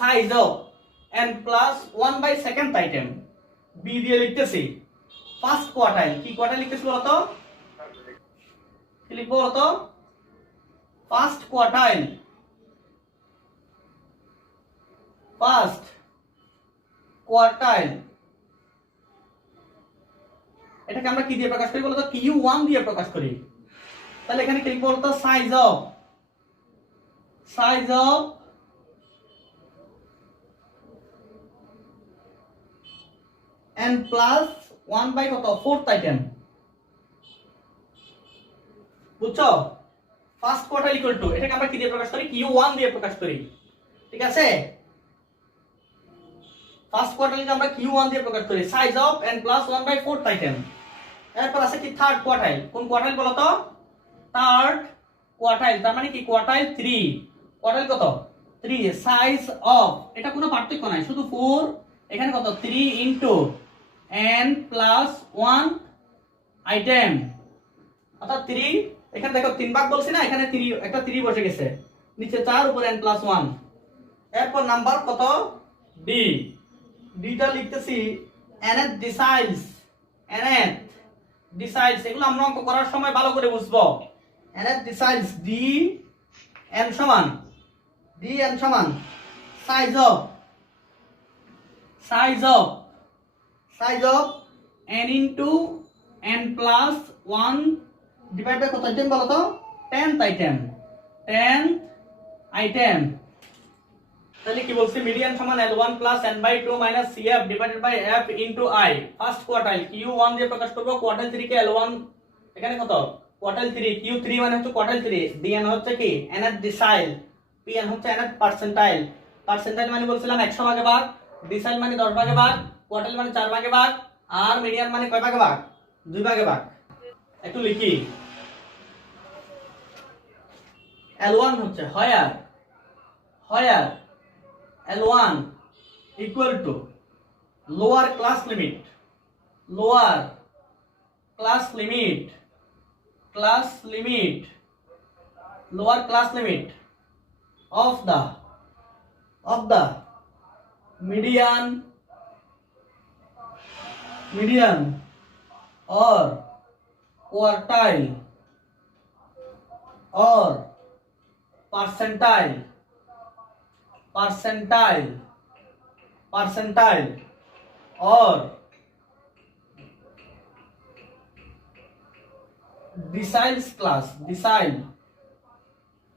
Size of n plus 1 by second item. B দিয়ে লিখতেছি first quartile. কি quartile লিখতেছি বলতো? কি লিখবো বলতো? First quartile. ফার্স্ট কোয়ার্টাইল এটাকে আমরা কি দিয়ে প্রকাশ করি বলতো? Q1 দিয়ে প্রকাশ করি। তাহলে এখানে কি লিখবো বলতো? Size of n plus 1 by কত? Fourth item. বুঝছো? ফার্স্ট কোয়ার্টাইল ইকুয়াল টু এটাকে আমরা কি দিয়ে প্রকাশ করি? Q1 দিয়ে প্রকাশ করি। ঠিক আছে? ফার্স্ট কোয়ার্টাইলকে আমরা Q1 দিয়ে প্রকাশ করি। Size of n plus 1 by fourth item. এরপর আছে কি থার্ড কোয়ার্টাইল। কোন কোয়ার্টাইল বলো তো? থার্ড কোয়ার্টাইল, তার মানে কি কোয়ার্টাইল 3। কোয়ার্টাইল কত? 3। সাইজ অফ, এটা কোনো পার্থক্য নাই, শুধু 4, এখানে কত? 3 ইনটু n প্লাস 1 আইটেম, অর্থাৎ 3। এখানে দেখো 3 ভাগ বলছি না, এখানে 3 একটা 3 বসে গেছে, নিচে 4 উপর n প্লাস 1। এরপর নাম্বার কত? ডি। ডিটা লিখতেছি nth ডিসাইলস। nth ডিসাইলস এগুলো আমরা অঙ্ক করার সময় ভালো করে বুঝবো। nth ডিসাইলস ডি n সমান size of n into n plus 1 divide by কত আইটেম বলো তো? 10th item. তাহলে কি বলছি? মিডিয়ান সমান L1 plus n by 2 minus CF divided by F into I। First quartile Q1 দিয়ে প্রকাশ করব। কোয়ার্টাইল 3 কে L1, এখানে কত? কোয়ার্টাইল 3, Q3 মানে হচ্ছে কোয়ার্টাইল 3, DN হচ্ছে কি? nth ডিসাইল, PN হচ্ছে nth পার্সেন্টাইল। পার্সেন্টাইল মানে বলছিলাম 100 ভাগে ভাগ, ডিসাইল মানে 10 ভাগে ভাগ, কোয়ার্টাইল মানে 4 ভাগে ভাগ, আর মিডিয়ান মানে কয় ভাগে ভাগ? 2 ভাগে ভাগ। একটু লিখি। L1 হচ্ছে হয়ার L1 equal to lower class limit of the median or quartile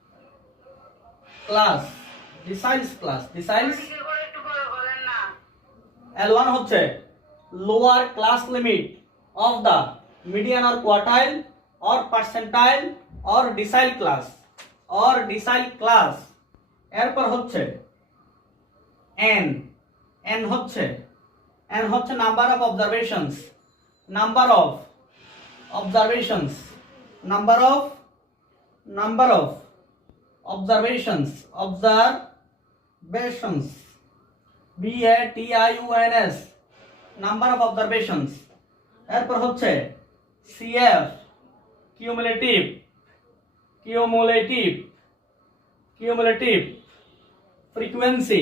or percentile or deciles class L1 হচ্ছে lower class limit of the median or quartile or percentile or decile class এরপর হচ্ছে n হচ্ছে number of observations BATIUNS number of observations. এরপর হচ্ছে CF cumulative frequency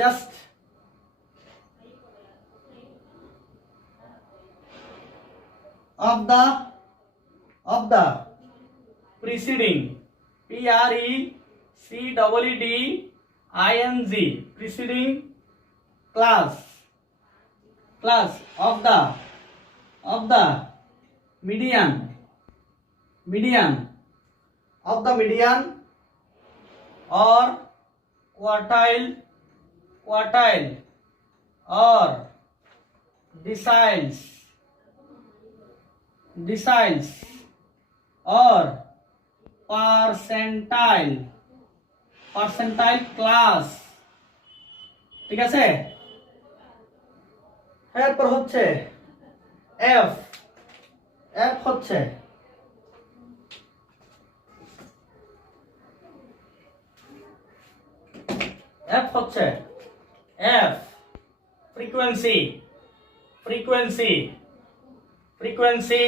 just of the preceding preceding class of the median or quartile or deciles or percentile class। ঠিক আছে? এরপর হচ্ছে F হচ্ছে frequency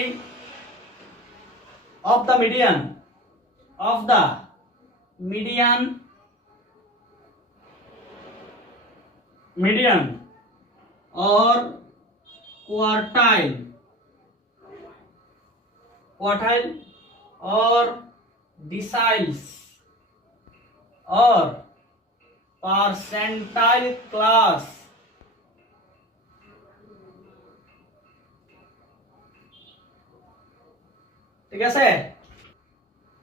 of the median of the median or quartile or deciles or percentile class ঠিক আছে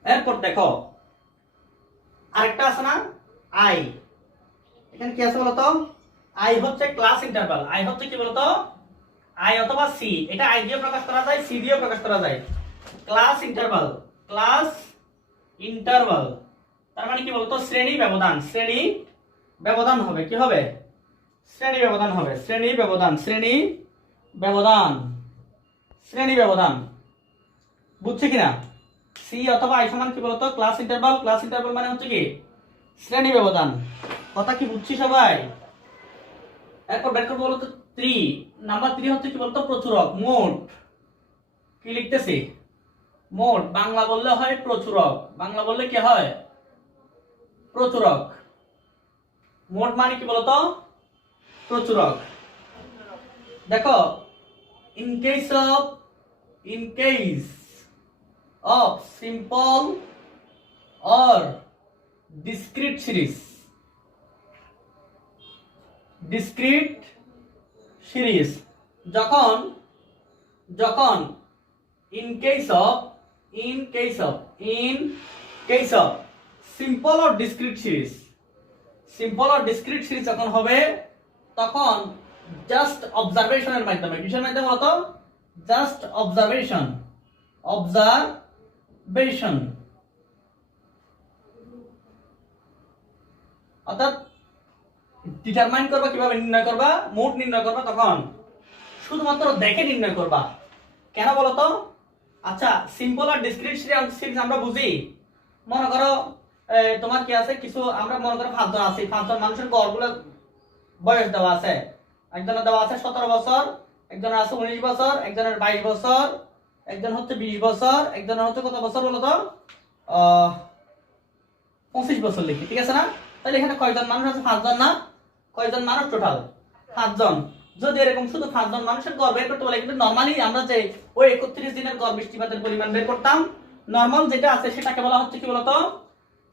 এরপর দেখো আরেকটা আছে না আই এখানে কি আছে বলতো আই হচ্ছে ক্লাস ইন্টারভাল আই হচ্ছে কি বলতো আই অথবা সি এটা আই দিয়ে প্রকাশ করা যায় সি দিয়ে প্রকাশ করা যায় ক্লাস ইন্টারভাল তার মানে কি বলতো শ্রেণী ব্যবধান হবে কি হবে শ্রেণী ব্যবধান বুঝছে কিনা সি অথবা আই সমান কি বলতো ক্লাস ইন্টারভাল মানে হচ্ছে কি শ্রেণী ব্যবধান কথা কি বুঝছি সবাই এরপর বের করবো বলতো 3 নাম্বার 3 হচ্ছে কি বলতো প্রচুরক মোট কি লিখতেছি মোট বাংলা বললে হয় প্রচুরক বাংলা বললে কি হয় প্রচুরক মোট মানে কি বলতো প্রচুরক দেখো in case of simple or discrete series যখন in case of simple or discrete series যখন হবে তখন জাস্ট অবজারভেশনের মাধ্যমে কিসের মাধ্যমে বলতো জাস্ট অবজারভেশন অর্থাৎ ডিটারমাইন করবা কিভাবে নির্ণয় করবা মোট নির্ণয় করবা তখন শুধুমাত্র দেখে নির্ণয় করবা কেন বলতো আচ্ছা সিম্পল আর ডিসক্রিট সিরিজ আমরা বুঝি মনে করো তোমার কি আছে কিছু আমরা মনে করো 5 জন আছে 5 জন মানুষের গড়গুলো বয়স দেওয়া আছে একজনের দেওয়া আছে 17 বছর একজনের আছে 19 বছর একজনের 22 বছর একজন হচ্ছে 20 বছর একজনের হচ্ছে কত বছর বলো তো 25 বছর লিখি ঠিক আছে না তাহলে এখানে কয়জন মানুষ আছে 5 জন না কয়জন মানুষ টোটাল 5 জন যদি এরকম শুধু 5 জন মানুষের গড় বের করতে বলে কিন্তু নরমালি আমরা যে ওই 31 দিনের গড় বৃষ্টিপাতের পরিমাণ বের করতাম নরমাল যেটা আছে সেটাকে বলা হচ্ছে কি বলতো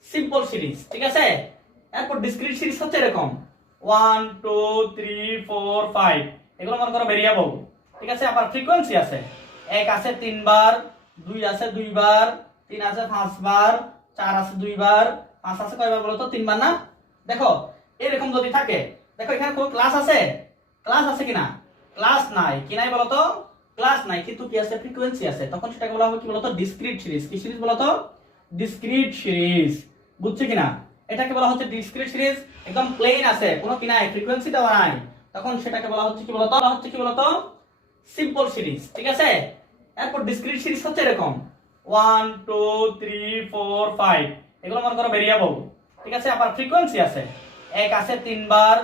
সিম্পল সিরিজ ঠিক আছে এরপর ডিসক্রিট সিরিজ হচ্ছে এরকম 1 2 3 4 5 এগুলো মনে করো ভেরিয়েবল ঠিক আছে আবার ফ্রিকোয়েন্সি আছে 1 আছে 3 বার 2 আছে 2 বার 3 আছে 5 বার 4 আছে 2 বার 5 আছে কয়বার বলো তো 3 বার না দেখো এরকম যদি থাকে দেখো এখানে কোন ক্লাস আছে কিনা ক্লাস নাই কি নাই বলো তো ক্লাস নাই কিন্তু কি আছে ফ্রিকোয়েন্সি আছে তখন সেটাকে বলা হবে কি বলো তো ডিসক্রিট সিরিজ কি সিরিজ বলো তো ডিসক্রিট সিরিজ বুঝছো কিনা এটাকে বলা হচ্ছে ডিসক্রিট সিরিজ একদম প্লেন আছে কোনো কি নাই ফ্রিকোয়েন্সি দেওয়া নাই তখন সেটাকে বলা হচ্ছে কি বলতো সিম্পল সিরিজ ঠিক আছে এরপর ডিসক্রিট সিরিজ হচ্ছে এরকম 1 2 3 4 5 এগুলো মনে করো ভেরিয়েবল ঠিক আছে আবার ফ্রিকোয়েন্সি আছে 1 আছে 3 বার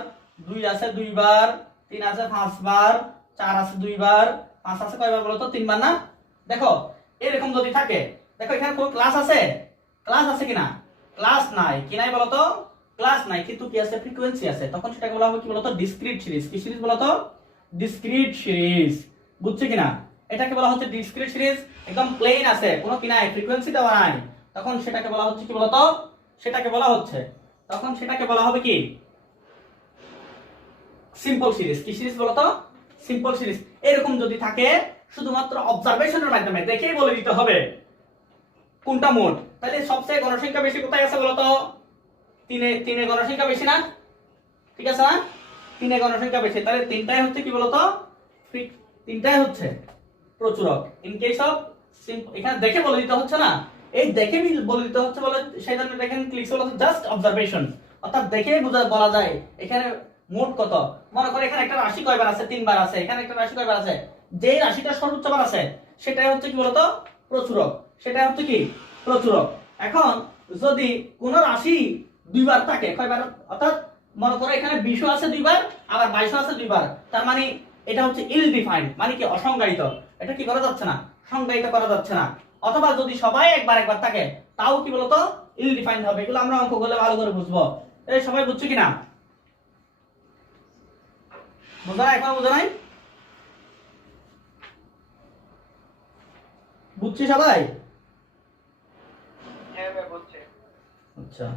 2 আছে 2 বার 3 আছে 5 বার 4 আছে 2 বার 5 আছে কয়বার বলো তো 3 বার না দেখো এরকম যদি থাকে দেখো এখানে কোন ক্লাস আছে কিনা ক্লাস নাই কি নাই বলো তো ক্লাস নাই কিন্তু কি আছে ফ্রিকোয়েন্সি আছে তখন সেটাকে বলা হবে কি বলতো ডিসক্রিট সিরিজ কি সিরিজ বলো তো ডিসক্রিট সিরিজ বুঝছো কিনা এটাকে বলা হচ্ছে ডিসক্রিট সিরিজ একদম প্লেন আছে কোনো কি নাই ফ্রিকোয়েন্সি দেওয়া নাই তখন সেটাকে বলা হচ্ছে কি বলতো তখন সেটাকে বলা হবে কি সিম্পল সিরিজ কি সিরিজ বলতো সিম্পল সিরিজ এরকম যদি থাকে শুধুমাত্র অবজারভেশনের মাধ্যমে দেখেই বলে দিতে হবে কোনটা মোট তাহলে সবচেয়ে গণসংখ্যা বেশি কোথায় আছে বলতো তিনে গণসংখ্যা বেশি না ঠিক আছে না তিনে গণসংখ্যা বেশি তাহলে তিনটাই হচ্ছে কি বলতো তিনটাই হচ্ছে প্রচুরক ইন কেস অফ এখানে দেখে বলে দিতে হচ্ছে না এই দেখে বলে দিতে হচ্ছে বলে সেই জন্য দেখেন ক্লিকস হলো জাস্ট অবজারভেশন অর্থাৎ দেখে বলা যায় এখানে মোট কত মনে করে এখানে একটা রাশি কয়বার আছে 3 বার আছে এখানে একটা রাশি কয়বার আছে যে রাশিটা সর্বোচ্চ বার আছে সেটাই হচ্ছে কি বলতো প্রচুরক সেটাই হচ্ছে কি প্রচুরক এখন যদি কোন রাশি 2 বার থাকে কয়বার অর্থাৎ মনে করো এখানে 20 আছে 2 বার আবার 22 আছে 2 বার তার মানে এটা হচ্ছে ইল ডিফাইন্ড মানে কি অসংজ্ঞায়িত এটা কি করা যাচ্ছে না সংজ্ঞায়িত করা যাচ্ছে না অথবা যদি সবাই একবার একবার থাকে তাও কি বলতো ইল ডিফাইন্ড হবে। এগুলো আমরা অঙ্ক করলে ভালো করে বুঝবো। এই সবাই বুঝছো কিনা? বোঝা এখন বোঝা নাই? বুঝছি সবাই? হ্যাঁ ভাই বুঝছি। আচ্ছা